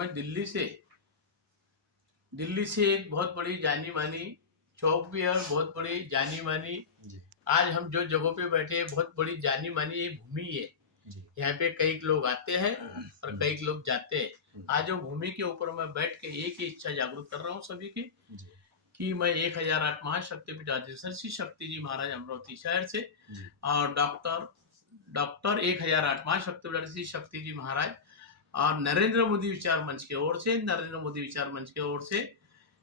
मैं दिल्ली से एक बहुत बड़ी जानी मानी चौक भी है और बहुत बड़ी जानी मानी, आज हम जो जगहों पे बैठे हैं बहुत बड़ी जानी मानी ये भूमि है। यहाँ पे कई लोग आते हैं और कई लोग जाते हैं। आज वो भूमि के ऊपर मैं बैठ के एक ही इच्छा जागरूक कर रहा हूँ सभी की कि मैं 1008 महाशक्तिपीठ आदिशक्ति श्री शक्ति जी महाराज अमरावती शहर से और डॉक्टर 1008 महाशक्तिपीठ श्री शक्ति जी महाराज और नरेंद्र मोदी विचार मंच की ओर से, नरेंद्र मोदी विचार मंच की ओर से,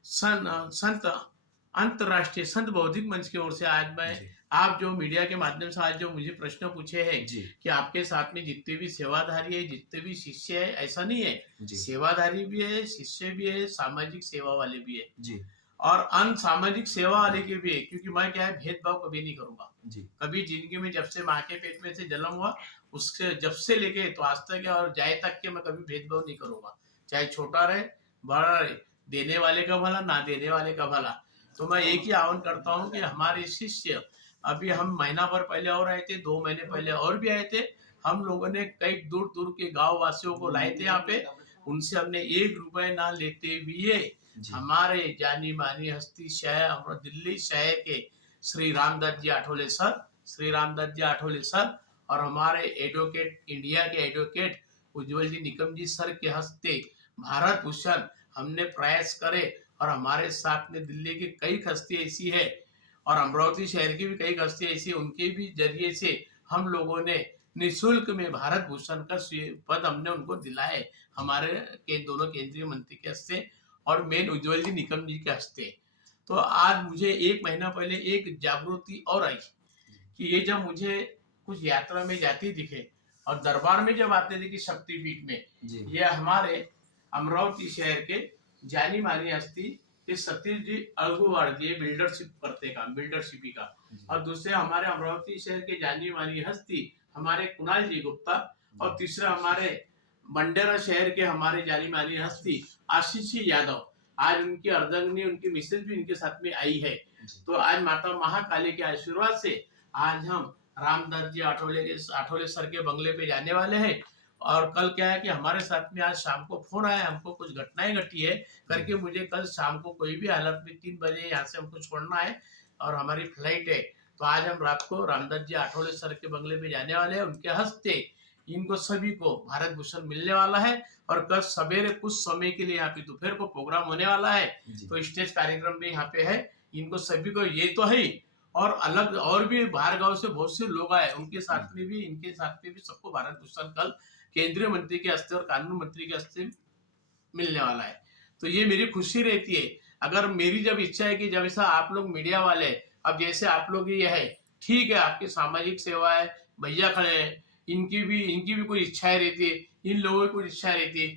संत अंतरराष्ट्रीय संत बौद्धिक मंच की ओर से आज मैं आप जो मीडिया के माध्यम से आज जो मुझे प्रश्न पूछे हैं कि आपके साथ में जितने भी सेवाधारी है, जितने भी शिष्य है, ऐसा नहीं है, सेवाधारी भी है, शिष्य भी है, सामाजिक सेवा वाले भी है और अनसामाजिक सेवा वाले के भी है। क्योंकि मैं क्या है, भेदभाव कभी नहीं करूंगा कभी जिंदगी में। जब से माँ के पेट में से जन्म हुआ उससे जब से लेके तो आज तक और जाए तक के मैं कभी भेदभाव नहीं करूंगा, चाहे छोटा रहे बड़ा रहे, देने वाले का भला ना देने वाले का भला। तो मैं एक ही आह्वान करता हूँ कि हमारे शिष्य, अभी हम महीना भर पहले और आए थे, 2 महीने पहले और भी आए थे, हम लोगों ने कई दूर दूर के गांव वासियों को लाए थे यहाँ पे, उनसे हमने 1 रुपए ना लेते हुए हमारे जानी मानी हस्ती शहर दिल्ली शहर के श्री रामदास जी आठवले सर और हमारे एडवोकेट, इंडिया के एडवोकेट उज्जवल जी निकम जी सर के हस्ते भारत भूषण हमने प्रयास करे और हमारे साथ में दिल्ली की कई हस्ती ऐसी है और अमरावती शहर की भी कई हस्ती ऐसी, उनके भी जरिए से हम लोगों ने निःशुल्क में भारत भूषण का पद हमने उनको दिलाए, हमारे के दोनों केंद्रीय मंत्री के हस्ते और मेन उज्जवल जी निकम जी के हस्ते। तो आज मुझे 1 महीना पहले एक जागृति और आई कि ये जब मुझे कुछ यात्रा में जाती दिखे और दरबार में जब आते थे कि शक्तिपीठ में, ये हमारे अमरावती शहर के जानी मानी हस्ती सतीश जी अल्गुवाड़ जी बिल्डरशिप करते काम, बिल्डरशिपी का, और दूसरे हमारे अमरावती शहर के जानी मानी हस्ती हमारे कुणाल जी गुप्ता और तीसरे हमारे मंडेरा शहर के हमारे जानी मानी हस्ती आशीष यादव। आज उनकी अर्धांगिनी, उनकी मिसेज भी इनके साथ में आई है। तो आज माता महाकाली के आशीर्वाद से आज हम रामदास जी आठवले सर के बंगले पे जाने वाले हैं। और कल क्या है कि हमारे साथ में आज शाम को फोन आया, हमको कुछ घटनाएं घटी है करके, मुझे कल शाम को कोई भी हालत में 3 बजे यहाँ से हमको छोड़ना है और हमारी फ्लाइट है। तो आज हम रात को रामदास जी आठवले सर के बंगले पे जाने वाले हैं। उनके हस्ते इनको सभी को भारत भूषण मिलने वाला है और कल सवेरे कुछ समय के लिए यहाँ पे दोपहर को प्रोग्राम होने वाला है, तो स्टेज कार्यक्रम भी यहाँ पे है। इनको सभी को ये तो है और अलग और भी बाहर गांव से बहुत से लोग आए, उनके साथ में भी, इनके साथ में भी सबको भारत भूषण कल केंद्रीय मंत्री के हस्ते और कानून मंत्री के हस्ते मिलने वाला है। तो ये मेरी खुशी रहती है। अगर मेरी जब इच्छा है कि जब ऐसा आप लोग मीडिया वाले, अब जैसे आप लोग ये है, ठीक है, आपकी सामाजिक सेवा है, भैया खड़े हैं, इनकी भी कोई इच्छाएं रहती है, इन लोगों की कोई इच्छा रहती है,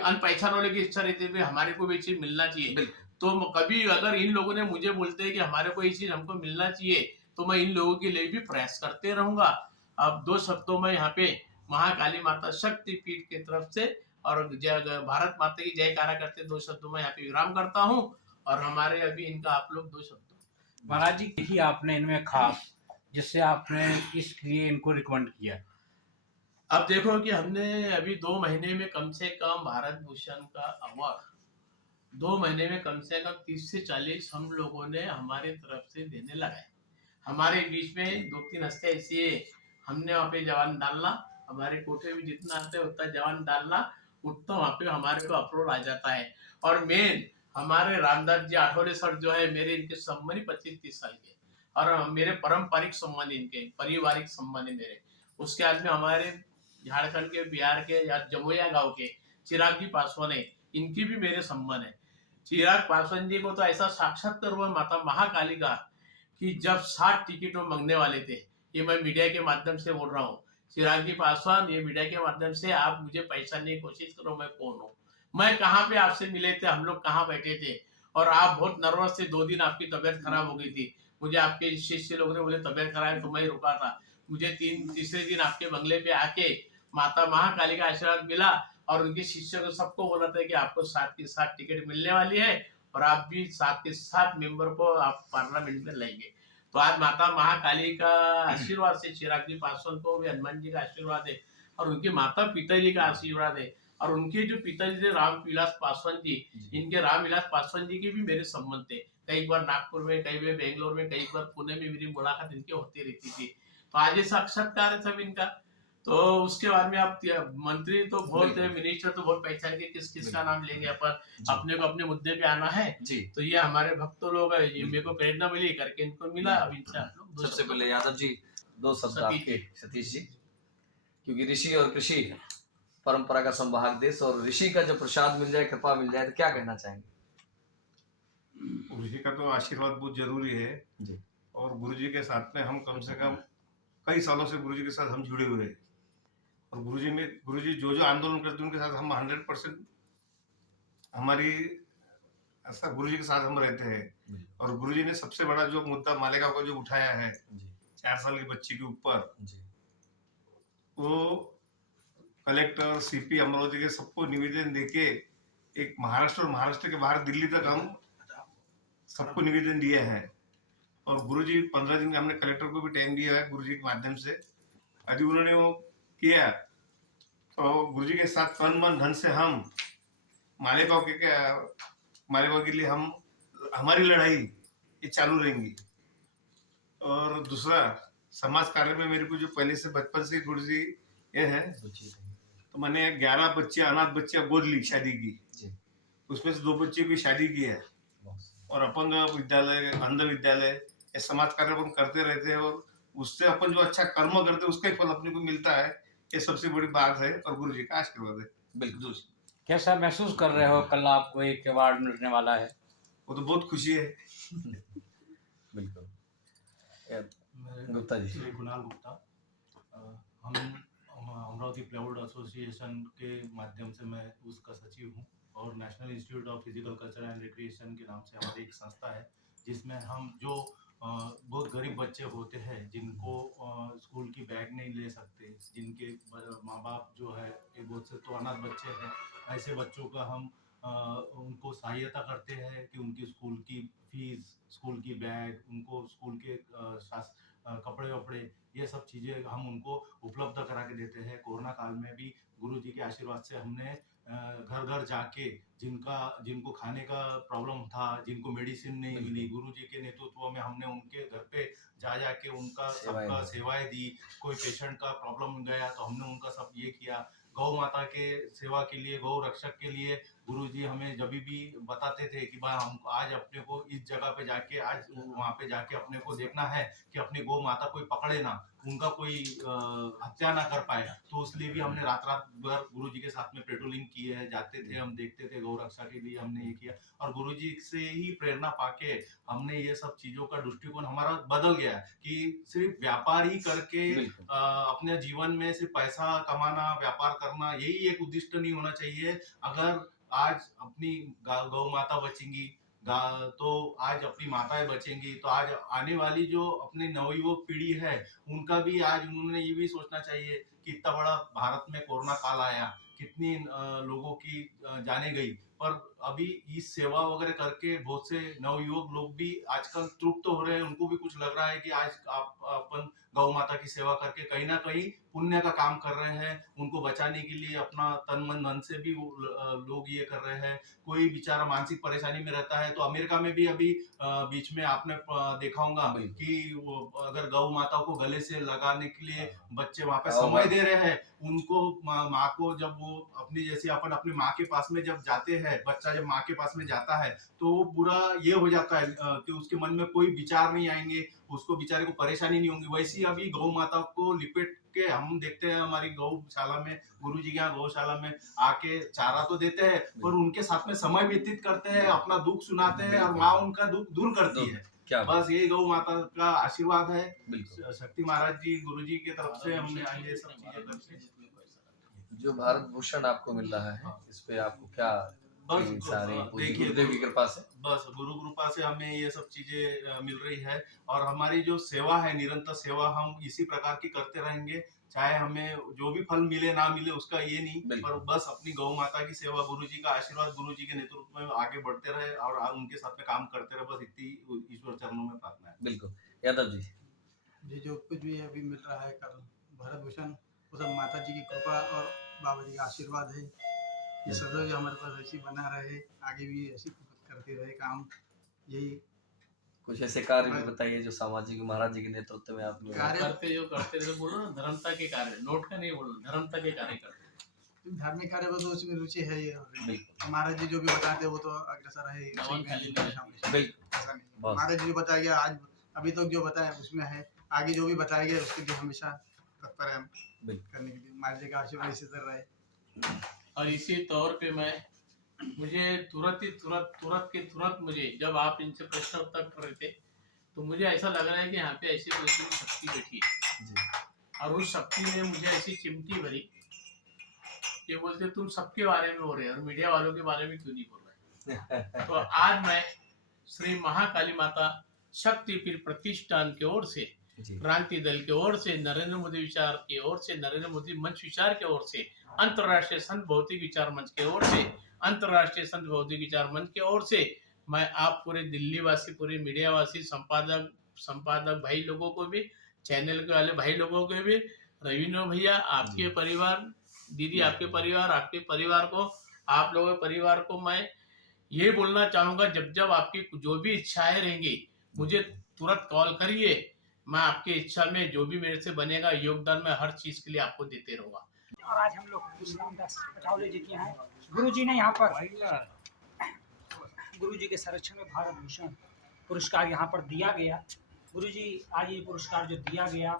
अन पहचान वाले की इच्छा रहती है, हमारे को भी चीज मिलना चाहिए। तो कभी अगर इन लोगों ने मुझे बोलते हैं कि हमारे को ये चीज हमको मिलना चाहिए, तो मैं इन लोगों के लिए भी प्रयास करते रहूंगा। अब 2 शब्दों में यहाँ पे महाकाली माता शक्तिपीठ की तरफ से और भारत माता की जयकारा करते 2 शब्दों में यहाँ पे विराम करता हूँ और हमारे अभी इनका आप लोग 2 शब्द। महाराज जी, देखिए आपने इनमें खास जिससे आपने इसलिए इनको रिकमेंड किया। अब देखो कि हमने अभी 2 महीने में कम से कम भारत भूषण का अवार्ड 2 महीने में कम से कम 30 से 40 हम लोगों ने हमारे तरफ से देने लगाए। हमारे बीच में 2-3 हस्ते ऐसी है, हमने वहाँ पे जवान डालना, हमारे कोठे में जितना आता है उतना जवान डालना, उतना वहाँ पे हमारे को अप्रोल आ जाता है। और मेन हमारे रामदास जी आठवले सर जो है, मेरे इनके संबंधी 25-30 साल के और मेरे पारंपरिक संबंध, इनके पारिवारिक संबंध है मेरे। उसके बाद में हमारे झारखंड के, बिहार के या जमुइया गांव के चिराग जी पासवान है, इनकी भी मेरे संबंध है। चिराग पासवान जी को तो ऐसा साक्षात्कार हुआ माता महाकाली का कि जब 60 टिकट वो मांगने वाले थे, ये मैं मीडिया के माध्यम से बोल रहा हूँ, चिराग जी पासवान, ये मीडिया के माध्यम से आप मुझे पहचानने की कोशिश करो, मैं कौन हूँ, मैं कहाँ पे आपसे मिले थे, हम लोग कहाँ बैठे थे, और आप बहुत नर्वस थे। 2 दिन आपकी तबीयत खराब हो गई थी, मुझे आपके शिष्य लोगों ने बोले तबीयत खराब है, तो मैं रुका था। मुझे तीसरे दिन आपके बंगले पे आके माता महाकाली का आशीर्वाद मिला और उनके शिष्य को सबको बोला था कि आपको 7 के 7 टिकट मिलने वाली है और आप भी 7 के 7 मेंबर को आप पार्लियामेंट में लाएंगे। तो आज माता महाकाली का आशीर्वाद से चिराग जी पासवान को भी, हनुमान जी का आशीर्वाद है और उनके माता पिताजी का आशीर्वाद है और उनके जो पिताजी थे रामविलास पासवान जी, इनके रामविलास पासवान जी के भी मेरे संबंध थे। कई बार नागपुर में, कई बार बेंगलोर में, कई बार पुणे में मेरी मुलाकात इनकी होती रहती थी। तो आज ये साक्षात्कार है सब इनका। तो उसके बाद में आप मंत्री तो बहुत है, मिनिस्टर तो बहुत पहचान के किस किसका नाम लेंगे अपन, अपने को अपने मुद्दे पे आना है। तो ये हमारे भक्त लोग है, ये मेरे को प्रेरणा मिली करके इनको मिला। अब इनसे सबसे पहले यादव जी 2 शब्द आपके, सतीश जी, क्योंकि ऋषि और कृषि परंपरा का संवाहक देश, और ऋषि का जो प्रसाद मिल जाए, कृपा मिल जाए, तो क्या कहना चाहेंगे? गुरुजी का तो आशीर्वाद बहुत जरूरी है जी। और गुरुजी के साथ में हम कम से कम कई सालों से गुरुजी के साथ हम जुड़े हुए हैं, और गुरुजी जो जो आंदोलन करते हैं उनके साथ हम 100% हमारी ऐसा गुरुजी के साथ हम रहते हैं। और गुरुजी ने सबसे बड़ा जो मुद्दा मालेगांव का जो उठाया है 4 साल की बच्ची के ऊपर, वो कलेक्टर, सीपी अमरावती के सबको निवेदन देके एक महाराष्ट्र और महाराष्ट्र के बाहर दिल्ली तक हम सबको निवेदन दिया है। और गुरुजी 15 दिन का हमने कलेक्टर को भी टाइम दिया है गुरुजी के माध्यम से। यदि उन्होंने वो किया तो गुरुजी के साथ तन मन धन से हम मालेगांव के लिए हम हमारी लड़ाई ये चालू रहेंगी। और दूसरा, समाज कार्य में मेरे को जो पहले से बचपन से थोड़ी सी ये है, तो मैंने 11 बच्चे अनाथ बच्चे गोद ली शादी की, उसमें से 2 बच्चे की शादी की है। और अपंग विद्यालय, अंध विद्यालय, ये समाज कार्य अपन करते रहते हैं, और उससे अपन जो अच्छा कर्म करते हैं उसका ही फल अपने को मिलता है। ये सबसे बड़ी बात है और गुरु जी का आशीर्वाद है। बिल्कुल। कैसा महसूस कर रहे हो? कल आपको एक अवार्ड मिलने वाला है। वो तो बहुत खुशी है। बिल्कुल। गुप्ता जी। श्री कुणाल गुप्ता, हम अमरावती प्लाईवुड एसोसिएशन के माध्यम से मैं उसका सचिव हूँ, और national institute of physical culture and recreation के नाम से हमारी एक संस्था है, जिसमें हम जो बहुत गरीब बच्चे होते हैं जिनको स्कूल की बैग नहीं ले सकते, जिनके माँ बाप जो है बहुत से तो अनाथ बच्चे हैं, ऐसे बच्चों का हम उनको सहायता करते हैं कि उनकी स्कूल की फीस, स्कूल की बैग, उनको स्कूल के कपड़े वपड़े, ये सब चीज़ें हम उनको उपलब्ध करा के देते हैं। कोरोना काल में भी गुरु जी के आशीर्वाद से हमने घर घर जाके जिनको खाने का प्रॉब्लम था, जिनको मेडिसिन नहीं मिली, गुरु जी के नेतृत्व में हमने उनके घर पे जा के उनका सबका सेवाएं दी। कोई पेशेंट का प्रॉब्लम गया तो हमने उनका सब ये किया। गौ माता के सेवा के लिए, गौ रक्षक के लिए गुरुजी हमें जब भी बताते थे कि भाई हम आज अपने को इस जगह पे जाके, आज वहाँ पे जाके अपने को देखना है कि अपनी गौ माता कोई पकड़े ना, उनका कोई हत्या ना कर पाए। तो इसलिए भी हमने रात भर गुरुजी के साथ में पेट्रोलिंग की है, जाते थे, हम देखते थे, गौ रक्षा के लिए हमने ये किया। और गुरुजी से ही प्रेरणा पाके हमने ये सब चीजों का दृष्टिकोण हमारा बदल गया कि सिर्फ व्यापार ही करके अपने जीवन में सिर्फ पैसा कमाना, व्यापार करना, यही एक उद्दिष्ट नहीं होना चाहिए। अगर आज अपनी गौ माता बचेंगी तो आज अपनी माताएं बचेंगी, तो आज आने वाली जो अपनी नवयुवक पीढ़ी है उनका भी आज उन्होंने ये भी सोचना चाहिए कि इतना बड़ा भारत में कोरोना काल आया, कितनी लोगों की जाने गई, पर अभी इस सेवा वगैरह करके बहुत से नवयुवक लोग भी आजकल तृप्त हो रहे हैं। उनको भी कुछ लग रहा है कि आज अपन गौ माता की सेवा करके कहीं ना कहीं पुण्य का काम कर रहे हैं। उनको बचाने के लिए अपना तन मन धन से भी लोग ये कर रहे हैं। कोई बेचारा मानसिक परेशानी में रहता है तो अमेरिका में भी अभी बीच में आपने देखा होगा कि वो अगर गौ माता को गले से लगाने के लिए बच्चे वहां पे समय दे रहे हैं। उनको माँ को जब वो अपनी, जैसे अपन अपनी माँ के पास में जब जाते हैं, बच्चा जब माँ के पास में जाता है तो वो पूरा ये हो जाता है कि उसके मन में कोई विचार नहीं आएंगे, उसको बेचारे को परेशानी नहीं होगी। वैसे ही अभी गौ माता को लिपेट के हम देखते हैं हमारी गौशाला में, गुरु जी के यहाँ गौशाला में आके चारा तो देते हैं, पर उनके साथ में समय व्यतीत करते हैं, अपना दुख सुनाते हैं और माँ उनका दुख दूर करती है। बस यही गौ माता का आशीर्वाद है। शक्ति महाराज जी, गुरु जी की तरफ से हमने ये सब चीजें करते हैं। जो भारत भूषण आपको मिल रहा है, इस पे आपको क्या गुरुदेव की कृपा से, बस गुरु कृपा से हमें ये सब चीजें मिल रही है। और हमारी जो सेवा है, निरंतर सेवा हम इसी प्रकार की करते रहेंगे, चाहे हमें जो भी फल मिले ना मिले उसका ये नहीं, पर बस अपनी गौ माता की सेवा, गुरु जी का आशीर्वाद, गुरु जी के नेतृत्व में आगे बढ़ते रहे और उनके साथ में काम करते रहे। बस इतनी ईश्वर चरणों में प्रार्थना है। बिल्कुल। यादव जी जी, जो कुछ भी अभी मिल रहा है कल भारत भूषण, वो सब माता जी की कृपा और बाबा जी का आशीर्वाद है। ये सदैव हमारे पास ऐसी बना रहे, आगे भी ऐसी करते रहे काम, यही कुछ ऐसे कार्य भी बताइए जो सामाजिक महाराज जी के नेतृत्व में आपने कार्य करते रहे, बोलो ना, धर्मता के कार्य, नोट का नहीं बोलो, धर्मता के कार्य करते। धार्मिक कार्य वो तो उसमें रुचि है ही। बिल्कुल महाराज जी जो भी बताते हैं वो तो अग्रसर है ही। नमन खाली ऐसा नहीं। बस। महाराज जी जो बताया गया आज अभी तक जो बताया उसमें है, आगे जो भी बताया गया उसके लिए हमेशा तत्पर है हम बिल्कुल करने के लिए। महाराज जी का आशीर्वाद इसी तरह रहे। और इसी तौर पे मुझे तुरंत मुझे जब आप इनसे प्रश्न उत्तर कर रहे थे तो मुझे ऐसा लग रहा है कि यहाँ पे ऐसी कोई शक्ति बैठी है, जी और उस शक्ति ने मुझे ऐसी चिमटी भरी कि बोलते तुम सबके बारे में हो रहे हैं और मीडिया वालों के बारे में क्यों नहीं बोल रहे। तो आज मैं श्री महाकाली माता शक्तिपीठ प्रतिष्ठान की ओर से, जी क्रांति दल की ओर से, नरेंद्र मोदी विचार की ओर से, नरेंद्र मोदी मंच विचार की ओर से, अंतर्राष्ट्रीय संत भौतिक विचार मंच की ओर से, अंतर्राष्ट्रीय संत भौतिक विचार मंच की ओर से मैं आप पूरे दिल्ली वासी, पूरे मीडिया वासी, संपादक भाई लोगों को भी, चैनल के वाले भाई लोगों को भी, रवीनो भैया, आपके परिवार, दीदी आपके परिवार को, आप लोगों के परिवार को मैं ये बोलना चाहूंगा, जब जब आपकी जो भी इच्छाएं रहेंगी मुझे तुरंत कॉल करिए। मैं आपकी इच्छा में जो भी मेरे से बनेगा योगदान मैं हर चीज के लिए आपको देते रहूंगा। और आज हम लोग गुरु रामदास अठावले जी के हैं। गुरु जी ने यहाँ पर गुरु जी के संरक्षण में भारत भूषण पुरस्कार यहाँ पर दिया गया। गुरु जी आज ये पुरस्कार जो दिया गया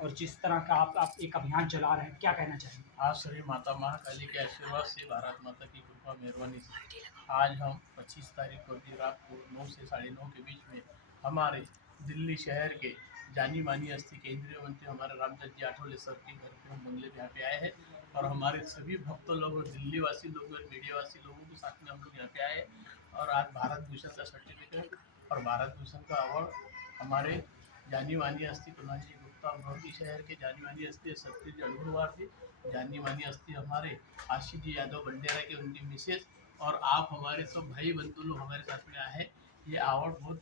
और जिस तरह का आप एक अभियान चला रहे हैं, क्या कहना चाहेंगे? आज श्री माता महाकाली के आशीर्वाद से, भारत माता की कृपा मेहरबानी से आज हम 25 तारीख को भी रात को 9 से 9:30 के बीच में हमारे दिल्ली शहर के जानी मानी हस्ती केंद्रीय मंत्री हमारे रामदास जी आठवले सर के घर पे, हम बंगले पे यहाँ पे आए हैं और हमारे सभी भक्त लोग और दिल्ली वासी लोग और मीडिया वासी लोगों के साथ में हम लोग यहाँ पे आए और आज भारत भूषण का सर्टिफिकेट और भारत भूषण का अवार्ड हमारे जानी मानी हस्ती कुणाल जी गुप्ता, भौती शहर के जानी मानी हस्ती सत्यजीत अग्रवाल जी, जानी मानी हस्ती हमारे आशीष जी यादव बंडेरा के, उनकी मिसेज, और आप हमारे सब भाई बंधु लोग हमारे साथ में आए हैं। ये अवार्ड बहुत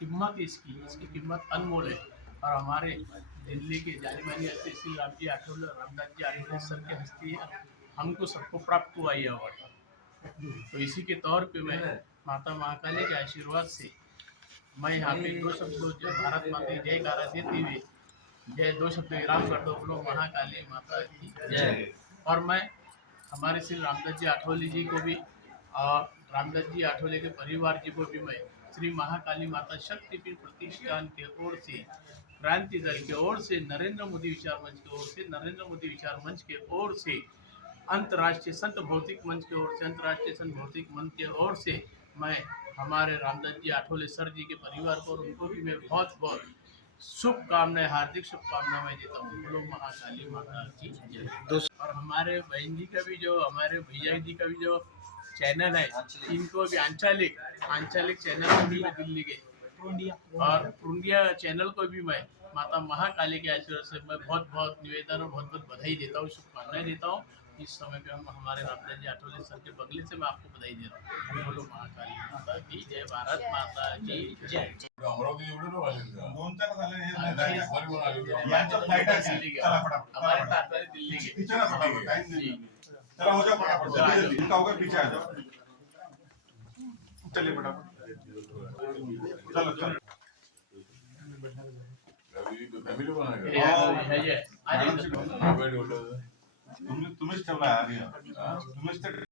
कीमत है, इसकी कीमत अनमोल है और हमारे दिल्ली के जानी मानी हस्ती श्री रामदास जी आठवले सर के हस्ती हमको सबको प्राप्त हुआ ये अवार्ड। तो इसी के तौर पे मैं माता महाकाली के आशीर्वाद से मैं यहाँ पे 2 शब्द भारत माता की जयकारा देते हुए जय 2 शब्द विराम कर दो, बोलो महाकाली माता की जय। और मैं हमारे श्री रामदास जी आठवले जी को भी और रामदास जी आठवले के परिवार जी को भी मैं श्री महाकाली माता शक्तिपीठ प्रतिष्ठान के ओर से, क्रांति दल के ओर से, नरेंद्र मोदी विचार मंच की ओर से, नरेंद्र मोदी विचार मंच के ओर से, अंतर्राष्ट्रीय संत भौतिक मंच की ओर से, अंतर्राष्ट्रीय संत भौतिक मंच की ओर से मैं हमारे रामदास जी आठवले सर जी के परिवार को और उनको भी मैं बहुत बहुत शुभकामनाएं, हार्दिक शुभकामनाएं मैं देता हूँ। बोलो महाकाली माता की जय। और हमारे बहन जी का भी जो, हमारे भैया जी का भी जो चैनल है, इनको भी आंचलिक चैनल भी मैं दिल्ली के और पूर्णिया चैनल को भी मैं माता महाकाली के आशीर्वाद से मैं बहुत बहुत निवेदन और बहुत बहुत बधाई देता हूँ, शुभकामनाएं देता हूँ। इस समय पे हम हमारे रामदास जी आठवले सर के बगले से मैं आपको बधाई दे रहा हूँ। बोलो महाकाली माता की जय, भारत माता की जय। अमरावती एवढे लोक आले का? 2-4 झाले हे नाही, नाही. बरोबर आले का? यांचं फ्लाइट आहे दिल्ली के, चला फटाफट हमारे साथ वाले दिल्ली के। पीछे ना फटाफट टाइम जी। नहीं चला हो जाओ फटाफट जल्दी इनका होगा पीछे आ जाओ चलिए फटाफट चलो चलो फॅमिली पण आहे है, है, है। का? तुम्हीच ठेवला आहे आधी तुम्हीच ते